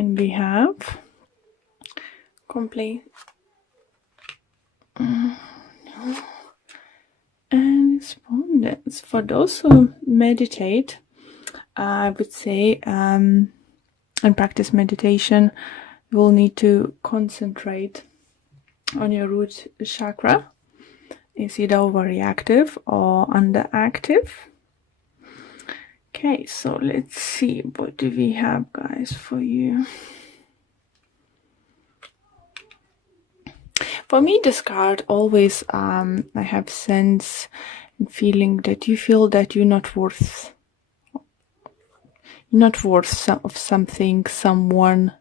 And we have complete and respondents. For those who meditate, I would say, and practice meditation, you will need to concentrate on your root chakra. Is either overreactive or underactive. Okay, so let's see, what do we have, guys, for you? For me, this card always, I have sense and feeling that you feel that you're not worth of something, someone.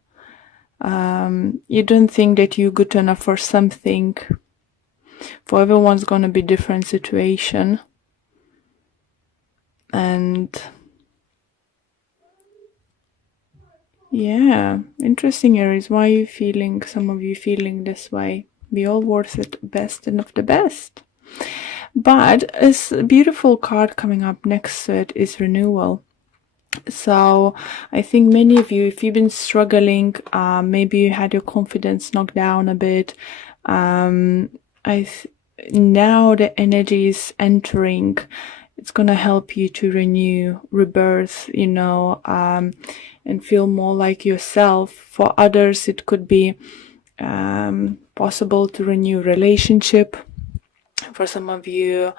You don't think that you're good enough for something. For everyone's gonna be different situation. And yeah, interesting, Aries. Why are you feeling, some of you feeling this way? We all worth it, best and of the best. But a beautiful card coming up next to it is renewal. So I think many of you, if you've been struggling, maybe you had your confidence knocked down a bit. Now the energy is entering. It's gonna help you to renew, rebirth, and feel more like yourself. For others, it could be possible to renew relationship. For some of you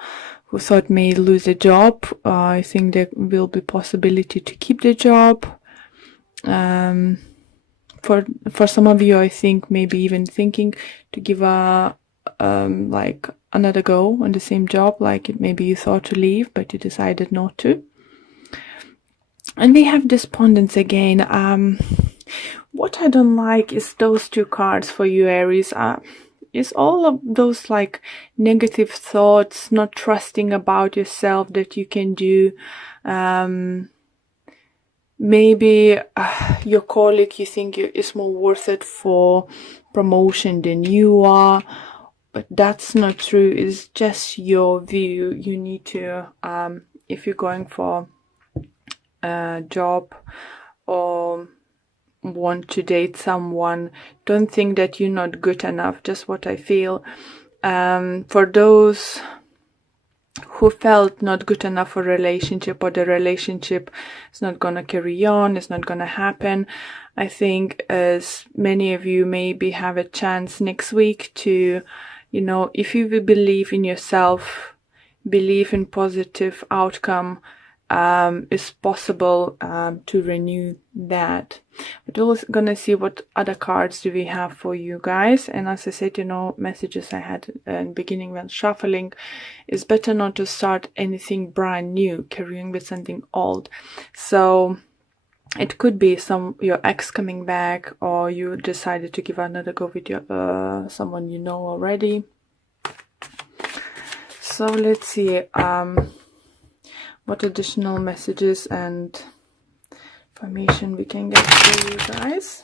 who thought may lose a job, I think there will be possibility to keep the job. For some of you, I think maybe even thinking to give a like another go on the same job, like maybe you thought to leave but you decided not to. And we have despondence again. What I don't like is those two cards for you, Aries. Is all of those like negative thoughts, not trusting about yourself that you can do. Maybe your colleague, you think is more worth it for promotion than you are, but that's not true. It's just your view. You need to, if you're going for a job or want to date someone, don't think that you're not good enough. Just what I feel. For those who felt not good enough for a relationship, or the relationship is not gonna carry on, it's not gonna happen, I think as many of you maybe have a chance next week to, if you will believe in yourself, believe in positive outcome, is possible to renew that. But we're gonna see what other cards do we have for you guys. And as I said, messages I had in the beginning when shuffling, is better not to start anything brand new, carrying with something old. So it could be your ex coming back, or you decided to give another go with your someone you know already. So let's see what additional messages and information we can get for you guys.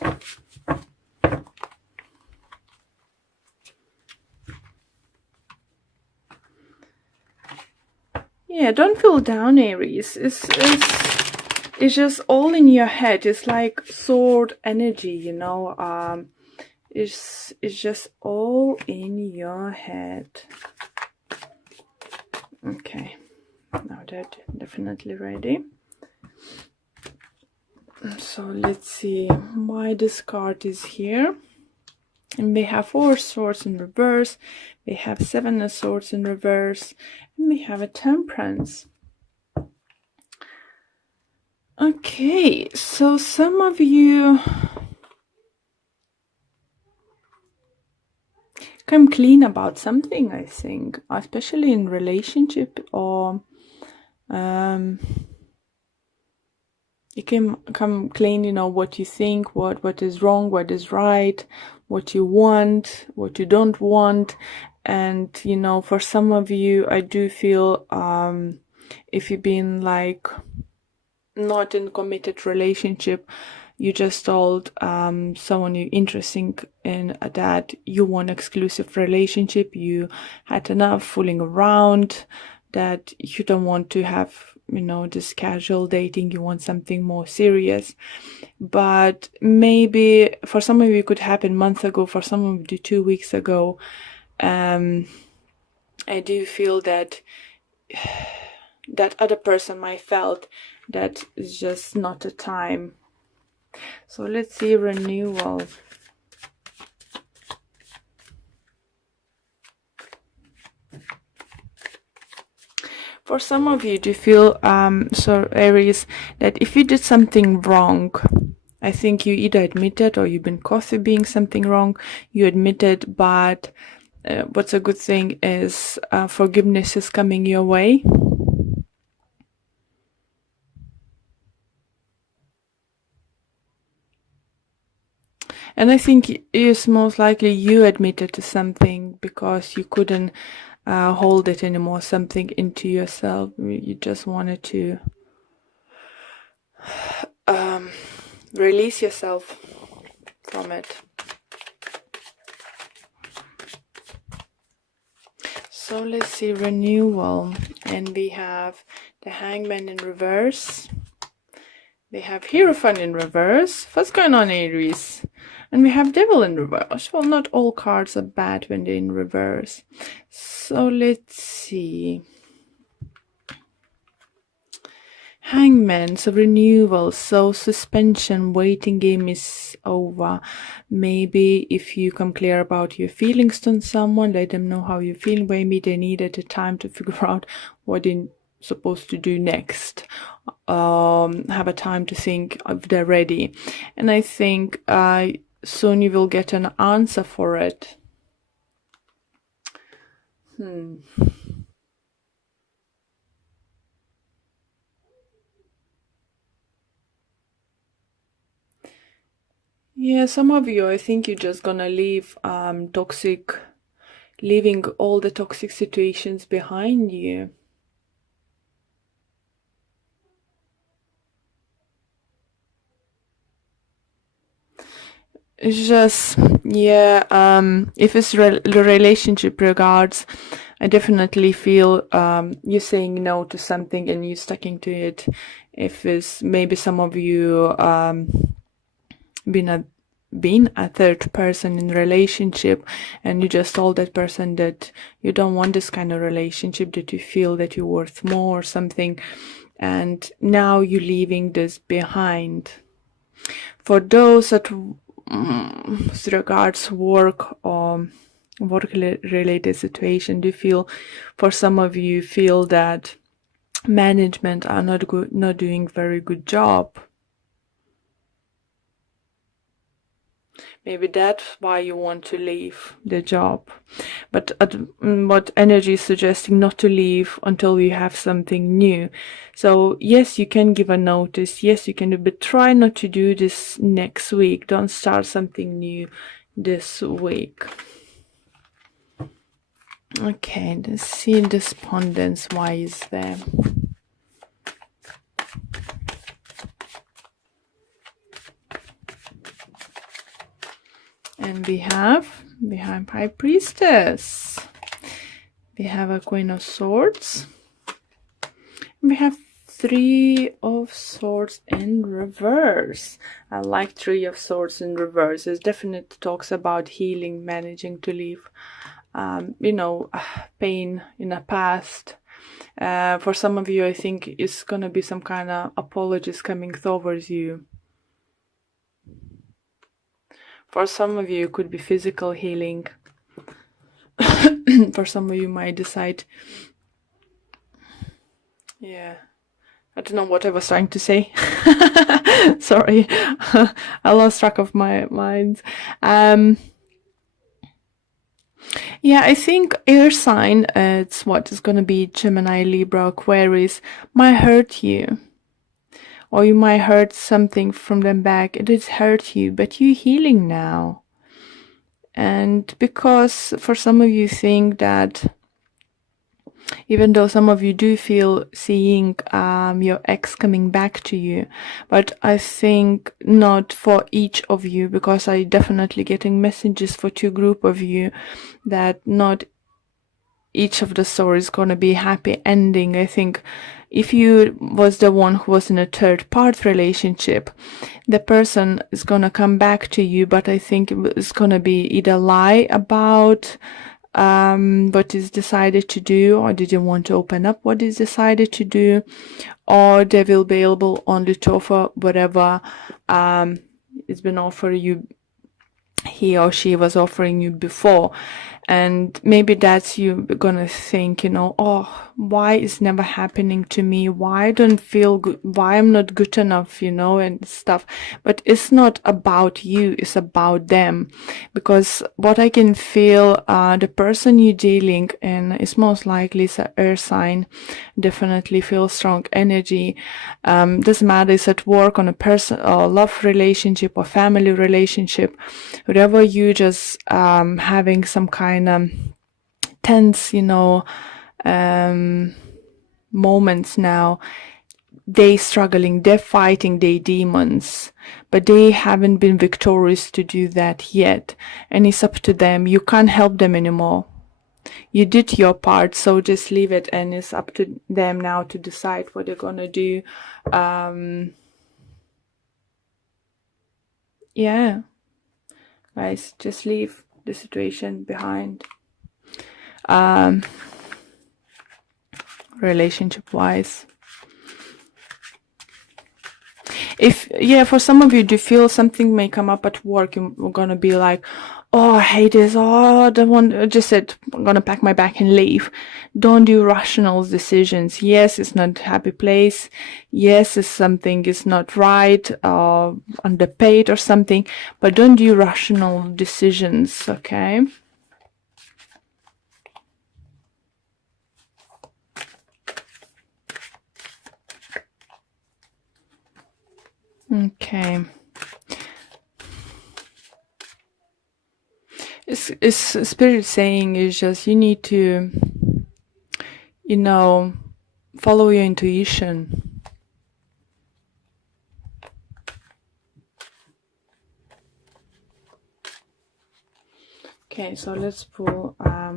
Yeah, don't feel down, Aries. It's just all in your head. It's like sword energy, it's just all in your head. Okay. Now they're definitely ready. So let's see why this card is here. And we have 4 swords in reverse, we have 7 of swords in reverse, and we have a temperance. Okay, so some of you come clean about something, I think, especially in relationship, or you can come clean, what you think, what is wrong, what is right, what you want, what you don't want. And for some of you, I do feel if you've been like not in committed relationship, you just told someone you're interested in that you want exclusive relationship, you had enough fooling around, that you don't want to have this casual dating, you want something more serious. But maybe for some of you it could happen months ago, for some of you 2 weeks ago. I do feel that that other person might felt that it's just not a time. So let's see renewal. For some of you, do you feel, so Aries, that if you did something wrong, I think you either admitted or you've been caught of being something wrong, you admitted, but what's a good thing is forgiveness is coming your way. And I think it's most likely you admitted to something because you couldn't hold it anymore, something into yourself. You just wanted to release yourself from it. So let's see renewal. And we have the Hangman in reverse. We have Hierophant in reverse. What's going on, Aries? And we have Devil in reverse. Well, not all cards are bad when they're in reverse. So let's see. Hangman, so renewal, so suspension, waiting game is over. Maybe if you come clear about your feelings to someone, let them know how you're feeling. Maybe they needed a time to figure out what they're supposed to do next. Have a time to think if they're ready. And I think soon you will get an answer for it. Yeah, some of you, I think you're just gonna leave leaving all the toxic situations behind you. It's just, yeah, if it's relationship regards, I definitely feel you're saying no to something and you're sticking to it. If it's maybe some of you been a third person in relationship and you just told that person that you don't want this kind of relationship, that you feel that you're worth more or something, and now you're leaving this behind. For those that regards work or work related situation, do you feel, for some of you feel that management are not doing very good job? Maybe that's why you want to leave the job. But what energy is suggesting, not to leave until you have something new. So yes, you can give a notice. Yes, you can do, but try not to do this next week. Don't start something new this week. Okay, let's see despondence. Why is there? And we have High Priestess. We have a Queen of Swords. We have Three of Swords in reverse. I like Three of Swords in reverse. It definitely talks about healing, managing to leave, pain in the past. For some of you, I think it's gonna be some kind of apologies coming towards you. For some of you, it could be physical healing. For some of you, might decide. Yeah. I don't know what I was trying to say. Sorry. I lost track of my mind. Yeah, I think air sign, it's what is going to be Gemini, Libra, Aquarius, might hurt you. Or you might hurt something from them back. It did hurt you, but you're healing now. And because for some of you think that, even though some of you do feel seeing your ex coming back to you, but I think not for each of you, because I definitely getting messages for two group of you that not each of the stories going to be happy ending. I think if you was the one who was in a third part relationship, the person is gonna come back to you, but I think it's gonna be either lie about what is decided to do, or didn't want to open up what is decided to do, or they will be able only to offer whatever it's been offered you, he or she was offering you before. And maybe that's you gonna think, oh, why is never happening to me? Why I don't feel good? Why I'm not good enough, and stuff. But it's not about you, it's about them. Because what I can feel, the person you're dealing in is most likely it's an air sign, definitely feel strong energy. Doesn't matter, it's at work, on a person or love relationship or family relationship, whatever, you just having some kind of tense, moments now. They struggling, they're fighting their demons, but they haven't been victorious to do that yet. And it's up to them. You can't help them anymore. You did your part, so just leave it, and it's up to them now to decide what they're gonna do. Yeah, guys, just leave the situation behind. Relationship wise, for some of you, do feel something may come up at work, you're gonna be like, oh, I hate this, oh, I don't want, just said, I'm gonna pack my bag and leave. Don't do rational decisions. Yes, it's not a happy place. Yes, it's something is not right, underpaid or something, but don't do rational decisions, okay? Okay. It's spirit saying is just you need to, follow your intuition. Okay, so let's pull a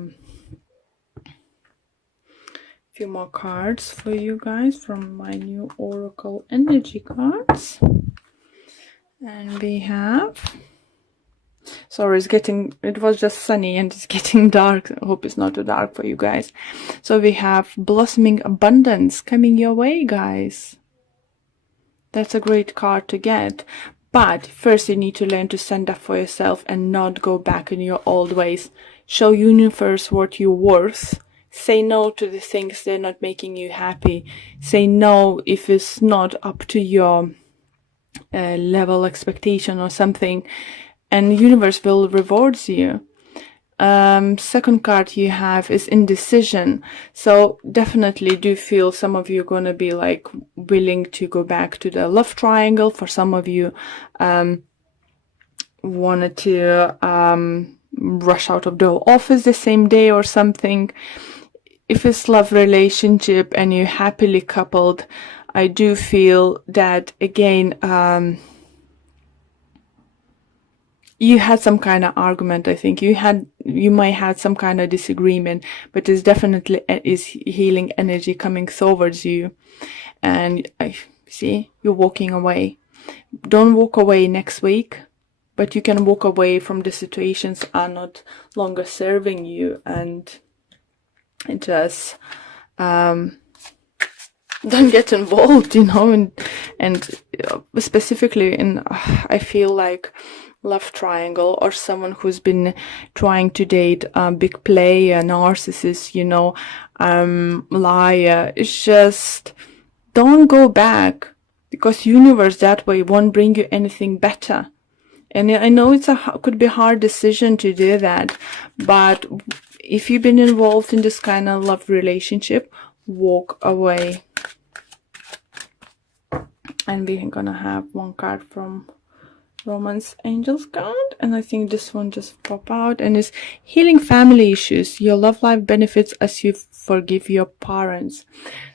few more cards for you guys from my new Oracle energy cards. And we have, sorry, it was just sunny and it's getting dark. I hope it's not too dark for you guys. So we have blossoming abundance coming your way, guys. That's a great card to get. But first you need to learn to stand up for yourself and not go back in your old ways. Show universe what you're worth. Say no to the things that are not making you happy. Say no if it's not up to your level expectation or something, and the universe will reward you. Second card you have is indecision. So definitely do feel some of you are going to be like willing to go back to the love triangle. For some of you wanted to rush out of the office the same day or something. If it's love relationship and you're happily coupled, I do feel that again, you had some kind of argument. I think you might have some kind of disagreement, but there's definitely is healing energy coming towards you. And I see you're walking away. Don't walk away next week, but you can walk away from the situations are not longer serving you, and just don't get involved, and specifically in, I feel like love triangle, or someone who's been trying to date a big player, narcissist, liar. It's just, don't go back, because universe that way won't bring you anything better. And I know could be a hard decision to do that, but if you've been involved in this kind of love relationship, walk away. And we're gonna have one card from Romance Angels card, and I think this one just pop out, and it's healing family issues. Your love life benefits as you forgive your parents.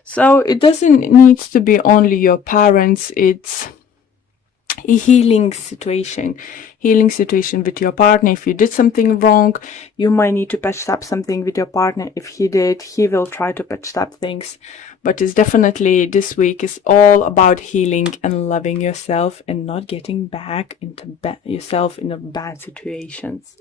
So it doesn't need to be only your parents, it's a healing situation with your partner. If you did something wrong, you might need to patch up something with your partner. If he did, he will try to patch up things. But it's definitely, this week is all about healing and loving yourself and not getting back into yourself in bad situations.